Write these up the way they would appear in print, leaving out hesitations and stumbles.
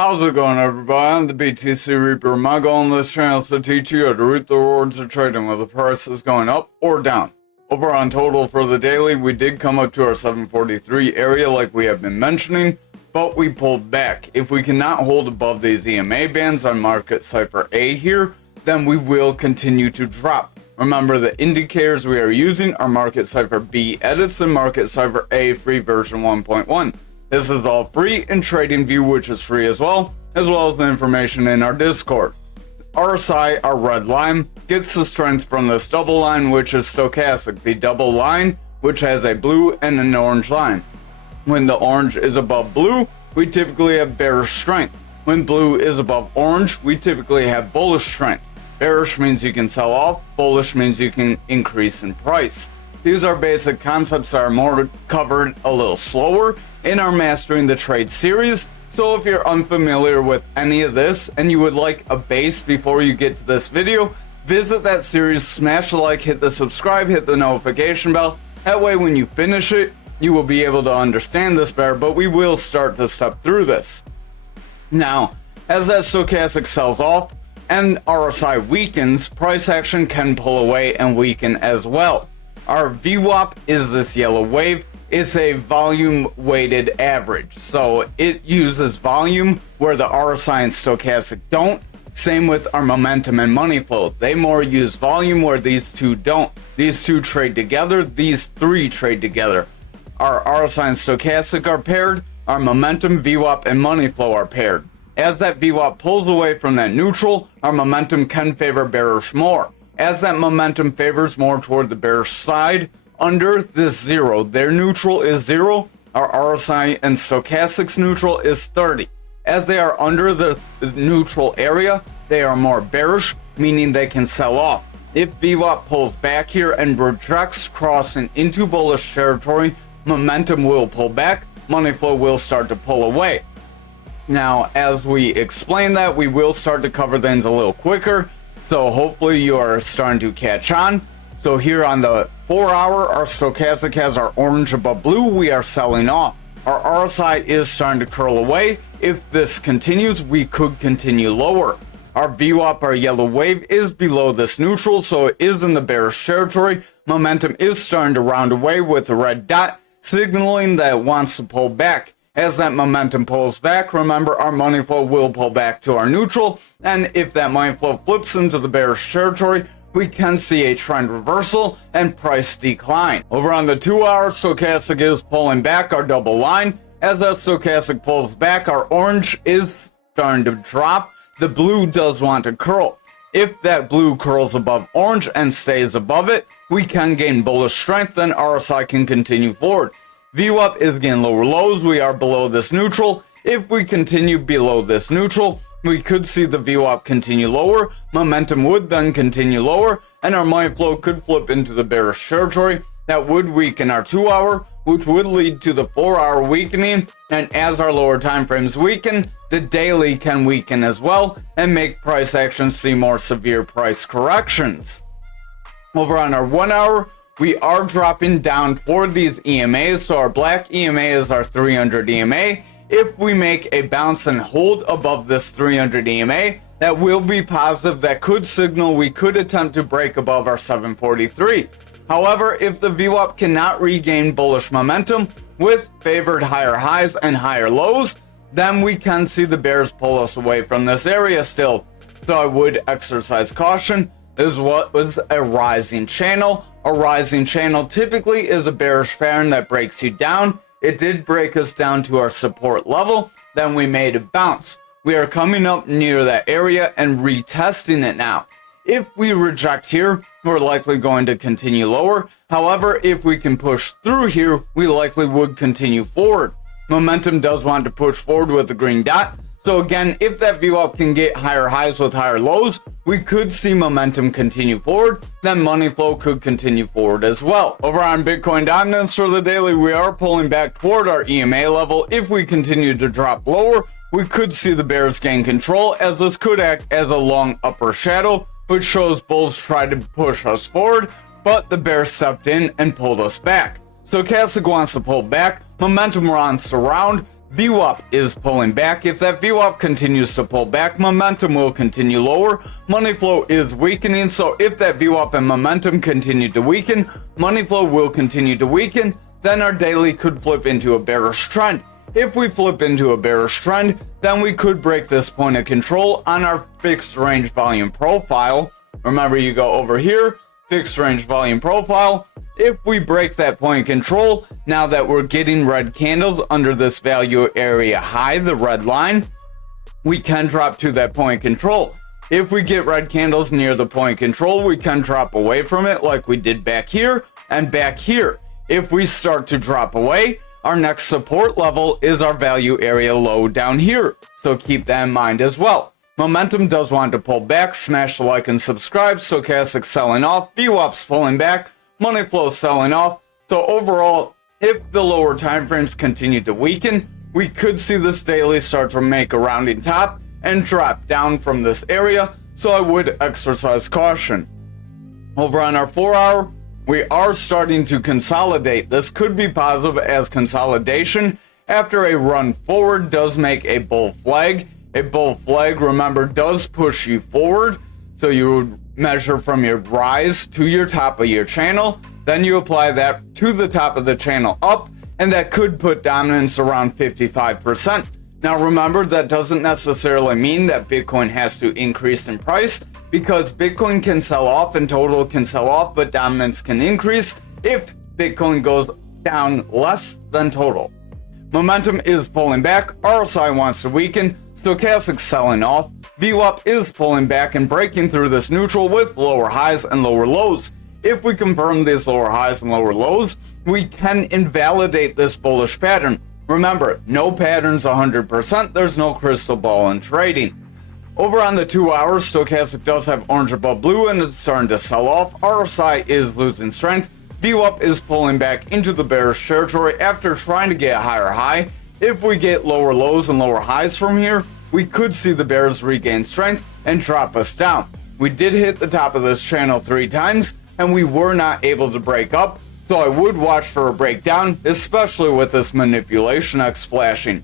How's it going, everybody? I'm the BTC Reaper. My goal on this channel is to teach you how to reap the rewards of trading with the prices going up or down. Over on total for the daily, we did come up to our 743 area like we have been mentioning, but we pulled back. If we cannot hold above these EMA bands on market cipher A here, then we will continue to drop. Remember, the indicators we are using are market cipher B edits and market cipher A free version 1.1. This is all free in TradingView, which is free as well as the information in our Discord. RSI, our red line, gets the strength from this double line, which is stochastic, the double line, which has a blue and an orange line. When the orange is above blue, we typically have bearish strength. When blue is above orange, we typically have bullish strength. Bearish means you can sell off, bullish means you can increase in price. These are basic concepts that are more covered a little slower in our Mastering the Trade series. So if you're unfamiliar with any of this and you would like a base before you get to this video, visit that series, smash the like, hit the subscribe, hit the notification bell. That way when you finish it, you will be able to understand this better, but we will start to step through this. Now, as that stochastic sells off and RSI weakens, price action can pull away and weaken as well. Our VWAP is this yellow wave. It's a volume weighted average. So it uses volume where the RSI and stochastic don't. Same with our momentum and money flow. They more use volume where these two don't. These two trade together. These three trade together. Our RSI and stochastic are paired. Our momentum, VWAP, and money flow are paired. As that VWAP pulls away from that neutral, our momentum can favor bearish more. As that momentum favors more toward the bearish side, under this zero, their neutral is 0, our RSI and stochastic's neutral is 30. As they are under the neutral area, they are more bearish, meaning they can sell off. If VWAP pulls back here and rejects crossing into bullish territory, momentum will pull back, money flow will start to pull away. Now, as we explain that, we will start to cover things a little quicker. So hopefully you are starting to catch on. So here on the 4 hour, our stochastic has our orange above blue. We are selling off. Our RSI is starting to curl away. If this continues, we could continue lower. Our VWAP, our yellow wave, is below this neutral, so it is in the bearish territory. Momentum is starting to round away with a red dot, signaling that it wants to pull back. As that momentum pulls back, remember our money flow will pull back to our neutral, and if that money flow flips into the bearish territory, we can see a trend reversal and price decline. Over on the 2 hour, stochastic is pulling back our double line. As that stochastic pulls back, our orange is starting to drop. The blue does want to curl. If that blue curls above orange and stays above it, we can gain bullish strength, and RSI can continue forward. VWAP is getting lower lows. We are below this neutral. If we continue below this neutral, we could see the VWAP continue lower. Momentum would then continue lower, and our money flow could flip into the bearish territory. That would weaken our 2 hour, which would lead to the 4 hour weakening. And as our lower time frames weaken, the daily can weaken as well and make price action see more severe price corrections. Over on our 1 hour, we are dropping down toward these EMAs. So our black EMA is our 300 EMA. If we make a bounce and hold above this 300 EMA, that will be positive. That could signal we could attempt to break above our 743. However, if the VWAP cannot regain bullish momentum with favored higher highs and higher lows, then we can see the bears pull us away from this area still. So I would exercise caution. This is what was a rising channel. A rising channel typically is a bearish pattern that breaks you down. It did break us down to our support level. Then we made a bounce. We are coming up near that area and retesting it now. If we reject here, we're likely going to continue lower. However, if we can push through here, we likely would continue forward. Momentum does want to push forward with the green dot. So again, if that VWAP can get higher highs with higher lows, we could see momentum continue forward, then money flow could continue forward as well. Over on Bitcoin dominance for the daily, we are pulling back toward our EMA level. If we continue to drop lower, we could see the bears gain control, as this could act as a long upper shadow, which shows bulls tried to push us forward, but the bears stepped in and pulled us back. Stochastic wants to pull back, momentum wants to round, VWAP is pulling back. If that VWAP continues to pull back, momentum will continue lower. Money flow is weakening, so if that VWAP and momentum continue to weaken, money flow will continue to weaken, then our daily could flip into a bearish trend. If we flip into a bearish trend, then we could break this point of control on our fixed range volume profile. Remember, you go over here, fixed range volume profile. If we break that point of control, now that we're getting red candles under this value area high, the red line, we can drop to that point of control. If we get red candles near the point of control, we can drop away from it like we did back here and back here. If we start to drop away, our next support level is our value area low down here. So keep that in mind as well. Momentum does want to pull back. Smash the like and subscribe. Stochastic selling off. VWAP's pulling back. Money flow selling off. So overall, if the lower time frames continue to weaken, we could see this daily start to make a rounding top and drop down from this area. So I would exercise caution. Over on our 4 hour, we are starting to consolidate. This could be positive as consolidation after a run forward does make a bull flag. A bull flag, remember, does push you forward. So you would measure from your rise to your top of your channel. Then you apply that to the top of the channel up, and that could put dominance around 55%. Now remember, that doesn't necessarily mean that Bitcoin has to increase in price, because Bitcoin can sell off and total can sell off, but dominance can increase if Bitcoin goes down less than total. Momentum is pulling back. RSI wants to weaken. Stochastic selling off. VWAP is pulling back and breaking through this neutral with lower highs and lower lows. If we confirm these lower highs and lower lows, we can invalidate this bullish pattern. Remember, no pattern's 100%. There's no crystal ball in trading. Over on the 2 hours, Stochastic does have orange above blue and it's starting to sell off. RSI is losing strength. VWAP is pulling back into the bearish territory after trying to get a higher high. If we get lower lows and lower highs from here, we could see the bears regain strength and drop us down. We did hit the top of this channel 3 times and we were not able to break up, so I would watch for a breakdown, especially with this manipulation X flashing.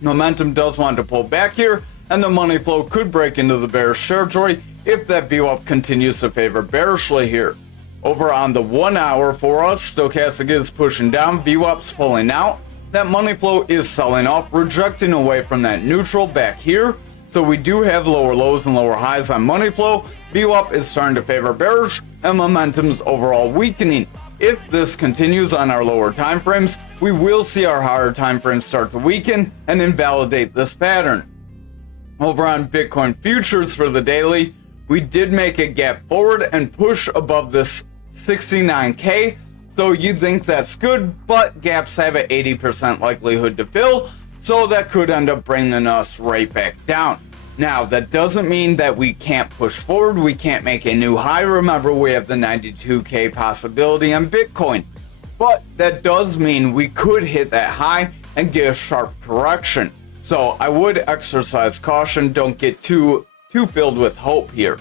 Momentum does want to pull back here, and the money flow could break into the bearish territory if that VWAP continues to favor bearishly here. Over on the 1 hour for us, Stochastic is pushing down, VWAP's pulling out. That money flow is selling off, rejecting away from that neutral back here. So we do have lower lows and lower highs on money flow. VWAP is starting to favor bearish, and momentum's overall weakening. If this continues on our lower time frames, we will see our higher time frames start to weaken and invalidate this pattern. Over on Bitcoin futures for the daily, we did make a gap forward and push above this 69K. So you'd think that's good, but gaps have an 80% likelihood to fill, so that could end up bringing us right back down. Now, that doesn't mean that we can't push forward, we can't make a new high. Remember, we have the 92K possibility on Bitcoin. But that does mean we could hit that high and get a sharp correction. So I would exercise caution, don't get too filled with hope here.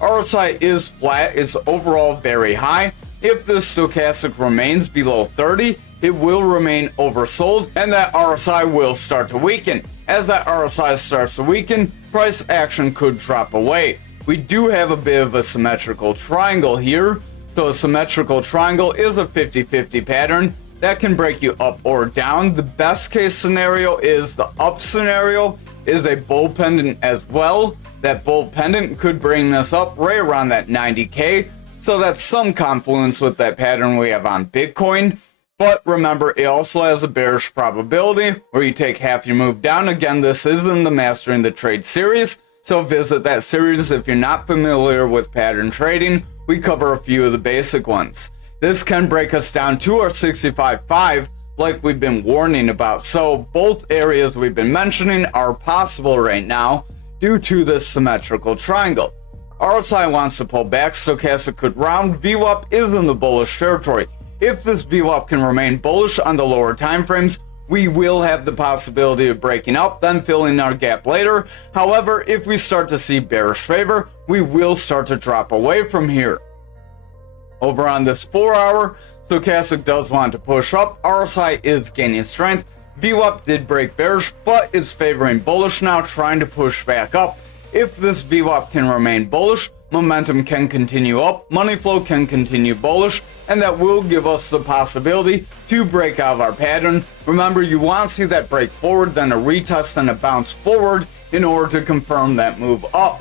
RSI is flat, it's overall very high. If this stochastic remains below 30, it will remain oversold and that RSI will start to weaken. As that RSI starts to weaken, price action could drop away. We do have a bit of a symmetrical triangle here. So a symmetrical triangle is a 50-50 pattern that can break you up or down. The best case scenario is the up scenario is a bull pendant as well. That bull pendant could bring us up right around that 90K. So that's some confluence with that pattern we have on Bitcoin. But remember, it also has a bearish probability where you take half your move down. Again, this is in the Mastering the Trade series. So visit that series if you're not familiar with pattern trading. We cover a few of the basic ones. This can break us down to our 65.5 like we've been warning about. So both areas we've been mentioning are possible right now due to this symmetrical triangle. RSI wants to pull back, stochastic could round, VWAP is in the bullish territory. If this VWAP can remain bullish on the lower time frames, we will have the possibility of breaking up, then filling our gap later. However, if we start to see bearish favor, we will start to drop away from here. Over on this 4 hour, stochastic does want to push up, RSI is gaining strength, VWAP did break bearish, but is favoring bullish now, trying to push back up. If this VWAP can remain bullish, momentum can continue up, money flow can continue bullish, and that will give us the possibility to break out of our pattern. Remember, you want to see that break forward, then a retest and a bounce forward in order to confirm that move up.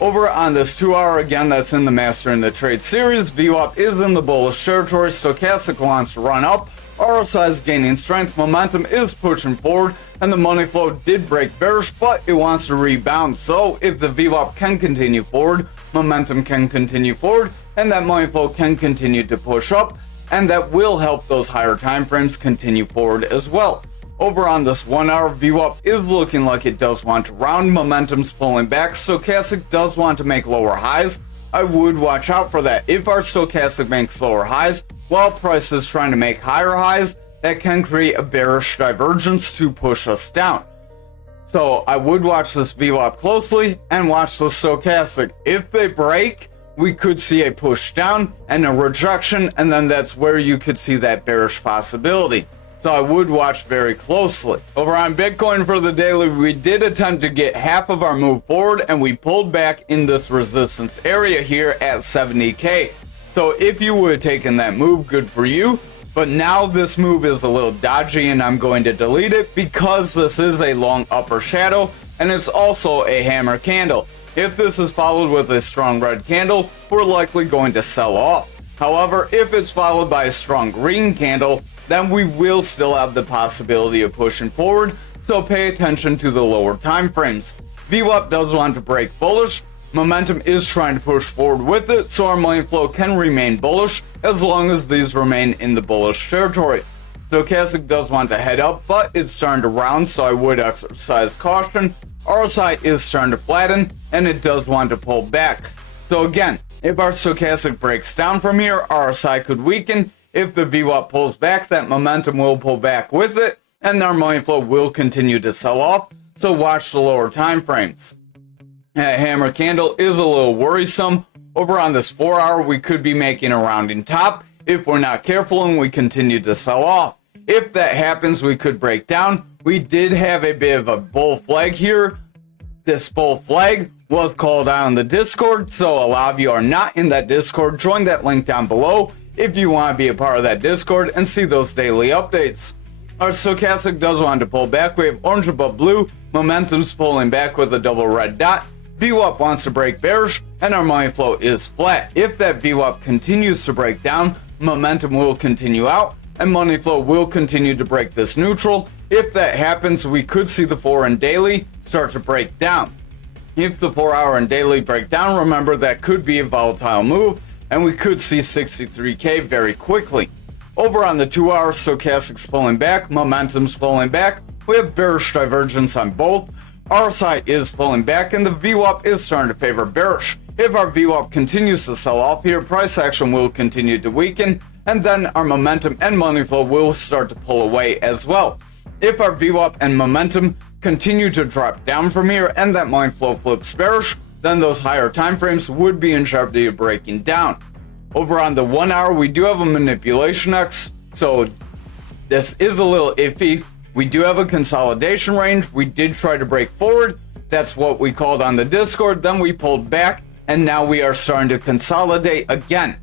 Over on this 2 hour, again, that's in the Master in the Trade series, VWAP is in the bullish territory, stochastic wants to run up, RSI is gaining strength, momentum is pushing forward, and the money flow did break bearish, but it wants to rebound. So if the VWAP can continue forward, momentum can continue forward, and that money flow can continue to push up, and that will help those higher time frames continue forward as well. Over on this 1 hour, VWAP is looking like it does want to round, momentum's pulling back, stochastic does want to make lower highs. I would watch out for that. If our stochastic makes lower highs, while price is trying to make higher highs, that can create a bearish divergence to push us down. So I would watch this VWAP closely and watch the stochastic. If they break, we could see a push down and a rejection, and then that's where you could see that bearish possibility. So I would watch very closely. Over on Bitcoin for the daily, we did attempt to get half of our move forward, and we pulled back in this resistance area here at 70K. So if you would have taken that move, good for you. But now this move is a little dodgy, and I'm going to delete it because this is a long upper shadow, and it's also a hammer candle. If this is followed with a strong red candle, we're likely going to sell off. However, if it's followed by a strong green candle, then we will still have the possibility of pushing forward, so pay attention to the lower time frames. VWAP does want to break bullish, momentum is trying to push forward with it, so our money flow can remain bullish as long as these remain in the bullish territory. Stochastic does want to head up, but it's starting to round, so I would exercise caution. RSI is starting to flatten, and it does want to pull back. So again, if our stochastic breaks down from here, RSI could weaken. If the VWAP pulls back, that momentum will pull back with it, and our money flow will continue to sell off, so watch the lower time frames. That hammer candle is a little worrisome. Over on this 4 hour, we could be making a rounding top if we're not careful and we continue to sell off. If that happens, we could break down. We did have a bit of a bull flag here. This bull flag was called out on the Discord, so a lot of you are not in that Discord. Join that link down below if you want to be a part of that Discord and see those daily updates. Our stochastic does want to pull back. We have orange above blue, momentum's pulling back with a double red dot. VWAP wants to break bearish, and our money flow is flat. If that VWAP continues to break down, momentum will continue out, and money flow will continue to break this neutral. If that happens, we could see the 4 and daily start to break down. If the 4 hour and daily break down, remember that could be a volatile move, and we could see 63K very quickly. Over on the 2 hour, stochastic's pulling back, momentum's pulling back. We have bearish divergence on both. RSI is pulling back, and the VWAP is starting to favor bearish. If our VWAP continues to sell off here, price action will continue to weaken, and then our momentum and money flow will start to pull away as well. If our VWAP and momentum continue to drop down from here and that money flow flips bearish, then those higher time frames would be in jeopardy of breaking down. Over on the 1 hour, we do have a manipulation X, so this is a little iffy. We do have a consolidation range. We did try to break forward. That's what we called on the Discord. Then we pulled back, and now we are starting to consolidate again.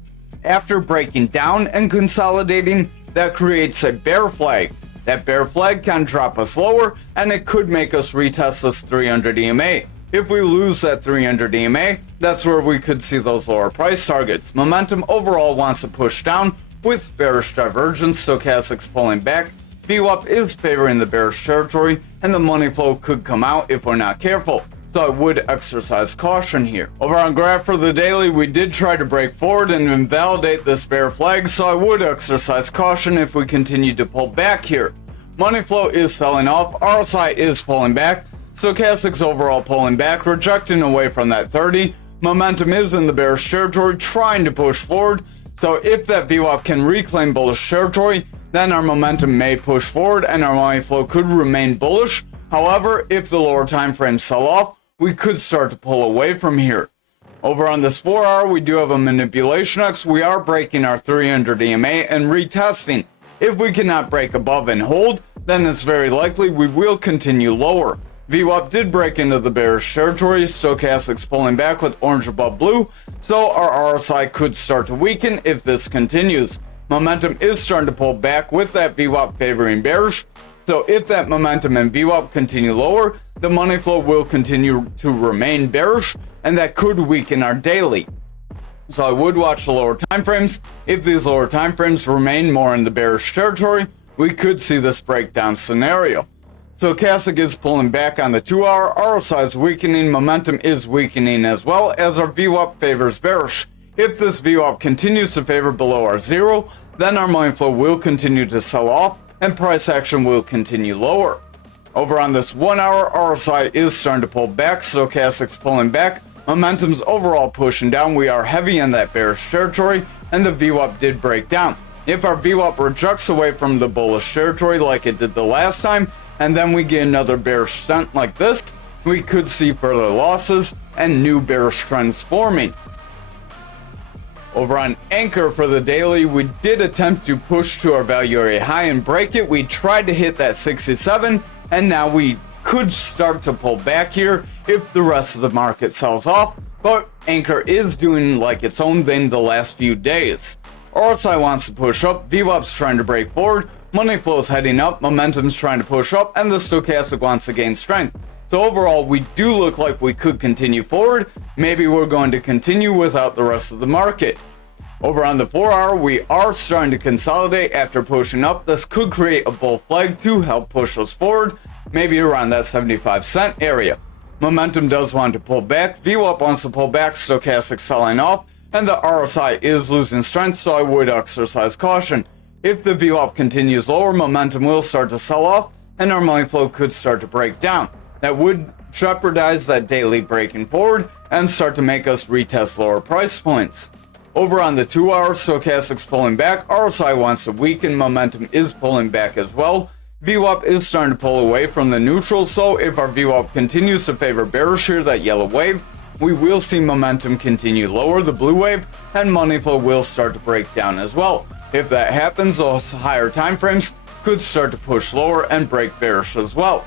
After breaking down and consolidating, that creates a bear flag. That bear flag can drop us lower, and it could make us retest this 300 EMA. If we lose that 300 EMA, that's where we could see those lower price targets. Momentum overall wants to push down with bearish divergence, stochastics pulling back. VWAP is favoring the bearish territory, and the money flow could come out if we're not careful. So I would exercise caution here. Over on graph for the daily, we did try to break forward and invalidate this bear flag, so I would exercise caution if we continue to pull back here. Money flow is selling off, RSI is pulling back, stochastics overall pulling back, rejecting away from that 30. Momentum is in the bearish territory, trying to push forward. So if that VWAP can reclaim bullish territory, then our momentum may push forward and our money flow could remain bullish. However, if the lower time frames sell off, we could start to pull away from here. Over on this 4 hour, we do have a manipulation X. We are breaking our 300 EMA and retesting. If we cannot break above and hold, then it's very likely we will continue lower. VWAP did break into the bearish territory, stochastics pulling back with orange above blue, so our RSI could start to weaken if this continues. Momentum is starting to pull back with that VWAP favoring bearish, so if that momentum and VWAP continue lower, the money flow will continue to remain bearish, and that could weaken our daily. So I would watch the lower time frames. If these lower time frames remain more in the bearish territory, we could see this breakdown scenario. Stochastic is pulling back on the 2-hour, RSI is weakening, momentum is weakening as well as our VWAP favors bearish. If this VWAP continues to favor below our 0, then our money flow will continue to sell off and price action will continue lower. Over on this 1-hour, RSI is starting to pull back, stochastic's pulling back, momentum's overall pushing down, we are heavy in that bearish territory, and the VWAP did break down. If our VWAP rejects away from the bullish territory like it did the last time, and then we get another bearish stunt like this, we could see further losses and new bearish trends forming. Over on ankr for the daily, we did attempt to push to our value area high and break it. We tried to hit that 67, and now we could start to pull back here if the rest of the market sells off, but ankr is doing like its own thing the last few days. RSI wants to push up, VWAP's trying to break forward, money flow's heading up, momentum's trying to push up, and the stochastic wants to gain strength. So overall, we do look like we could continue forward. Maybe we're going to continue without the rest of the market. Over on the 4-hour, we are starting to consolidate after pushing up. This could create a bull flag to help push us forward, maybe around that 75-cent area. Momentum does want to pull back, VWAP wants to pull back, stochastic selling off, and the RSI is losing strength, so I would exercise caution. If the VWAP continues lower, momentum will start to sell off, and our money flow could start to break down. That would jeopardize that daily breaking forward and start to make us retest lower price points. Over on the 2-hour, stochastic's pulling back, RSI wants to weaken, momentum is pulling back as well. VWAP is starting to pull away from the neutral, so if our VWAP continues to favor bearish here, that yellow wave, we will see momentum continue lower, the blue wave, and money flow will start to break down as well. If that happens, those higher time frames could start to push lower and break bearish as well.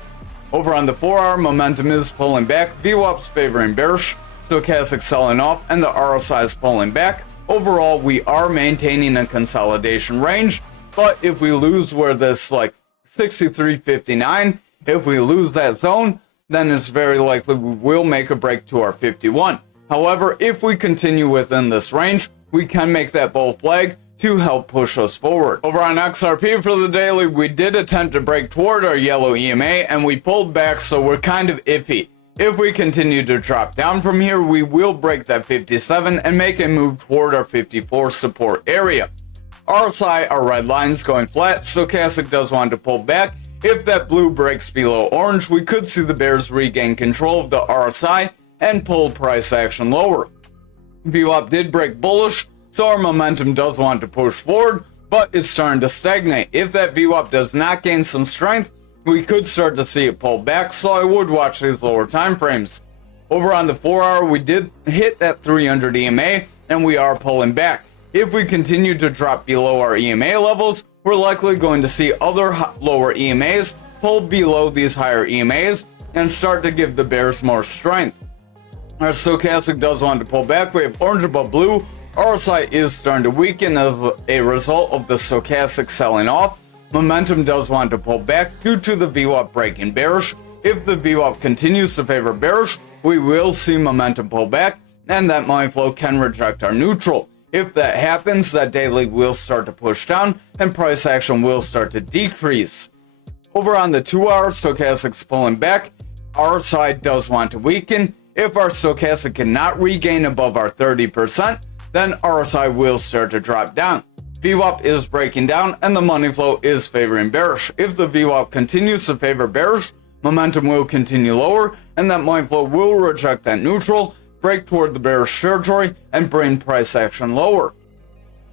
Over on the 4-hour, momentum is pulling back, VWAP's favoring bearish, stochastic selling off, and the RSI is pulling back. Overall, we are maintaining a consolidation range, but if we lose where this like 63.59, if we lose that zone, then it's very likely we will make a break to our 51. However, if we continue within this range, we can make that bull flag to help push us forward. Over on XRP for the daily, we did attempt to break toward our yellow EMA and we pulled back, so we're kind of iffy. If we continue to drop down from here, we will break that 57 and make a move toward our 54 support area. RSI, our red line's going flat, stochastic does want to pull back. If that blue breaks below orange, we could see the bears regain control of the RSI and pull price action lower. VWAP did break bullish, so our momentum does want to push forward, but it's starting to stagnate. If that VWAP does not gain some strength, we could start to see it pull back, so I would watch these lower time frames. Over on the 4-hour, we did hit that 300 EMA, and we are pulling back. If we continue to drop below our EMA levels, we're likely going to see other lower EMAs pull below these higher EMAs and start to give the bears more strength. Our stochastic does want to pull back. We have orange above blue. RSI is starting to weaken as a result of the stochastic selling off. Momentum does want to pull back due to the VWAP breaking bearish. If the VWAP continues to favor bearish, we will see momentum pull back, and that money flow can reject our neutral. If that happens, that daily will start to push down and price action will start to decrease. Over on the 2-hour, stochastic's pulling back. RSI does want to weaken. If our stochastic cannot regain above our 30%, then RSI will start to drop down. VWAP is breaking down and the money flow is favoring bearish. If the VWAP continues to favor bearish, momentum will continue lower and that money flow will reject that neutral, break toward the bearish territory, and bring price action lower.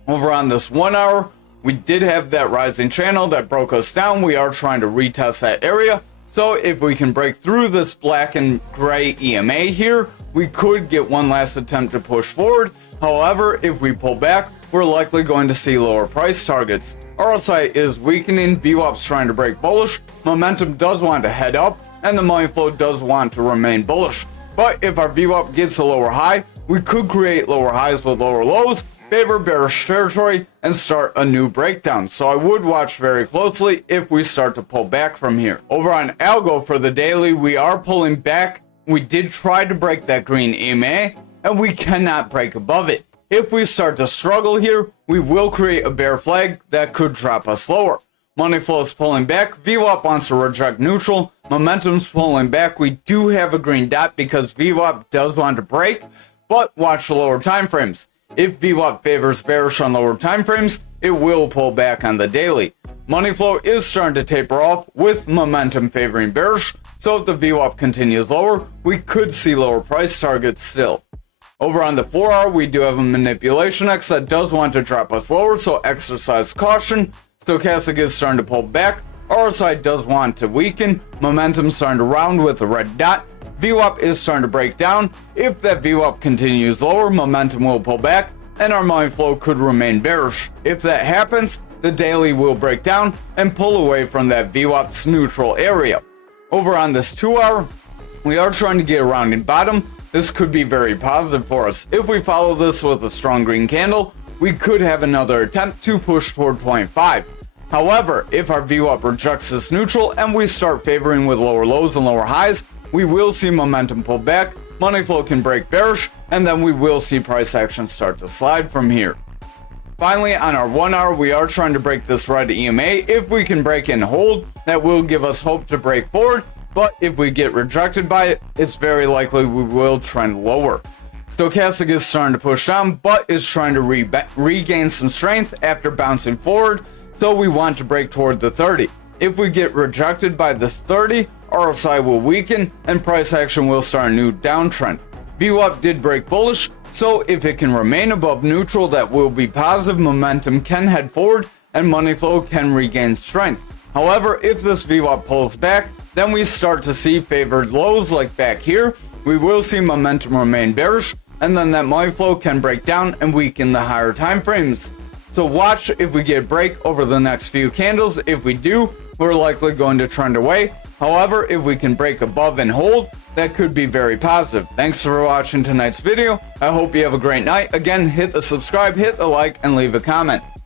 Over on this 1-hour, we did have that rising channel that broke us down. We are trying to retest that area. So if we can break through this black and gray EMA here, we could get one last attempt to push forward. However, if we pull back, we're likely going to see lower price targets. RSI is weakening, VWAP's trying to break bullish, momentum does want to head up, and the money flow does want to remain bullish. But if our VWAP gets a lower high, we could create lower highs with lower lows, favor bearish territory, and start a new breakdown. So I would watch very closely if we start to pull back from here. Over on algo for the daily, we are pulling back. We did try to break that green EMA, and we cannot break above it. If we start to struggle here, we will create a bear flag that could drop us lower. Money flow is pulling back, VWAP wants to reject neutral, momentum's pulling back. We do have a green dot because VWAP does want to break, but watch the lower time frames. If VWAP favors bearish on lower time frames, it will pull back on the daily. Money flow is starting to taper off with momentum favoring bearish, so if the VWAP continues lower, we could see lower price targets still. Over on the 4-hour, we do have a manipulation X that does want to drop us lower, so exercise caution. Stochastic is starting to pull back. RSI does want to weaken. Momentum starting to round with a red dot. VWAP is starting to break down. If that VWAP continues lower, momentum will pull back, and our money flow could remain bearish. If that happens, the daily will break down and pull away from that VWAP's neutral area. Over on this 2-hour, we are trying to get a rounding bottom. This could be very positive for us. If we follow this with a strong green candle, we could have another attempt to push toward 0.5. However, if our VWAP rejects this neutral and we start favoring with lower lows and lower highs, we will see momentum pull back, money flow can break bearish, and then we will see price action start to slide from here. Finally, on our 1-hour, we are trying to break this red EMA. If we can break and hold, that will give us hope to break forward. But if we get rejected by it, it's very likely we will trend lower. Stochastic is starting to push down, but is trying to regain some strength after bouncing forward, so we want to break toward the 30. If we get rejected by this 30, RSI will weaken, and price action will start a new downtrend. VWAP did break bullish, so if it can remain above neutral, that will be positive. Momentum can head forward, and money flow can regain strength. However, if this VWAP pulls back, then we start to see favored lows like back here. We will see momentum remain bearish, and then that money flow can break down and weaken the higher time frames. So watch if we get a break over the next few candles. If we do, we're likely going to trend away. However, if we can break above and hold, that could be very positive. Thanks for watching tonight's video. I hope you have a great night. Again, hit the subscribe, hit the like, and leave a comment.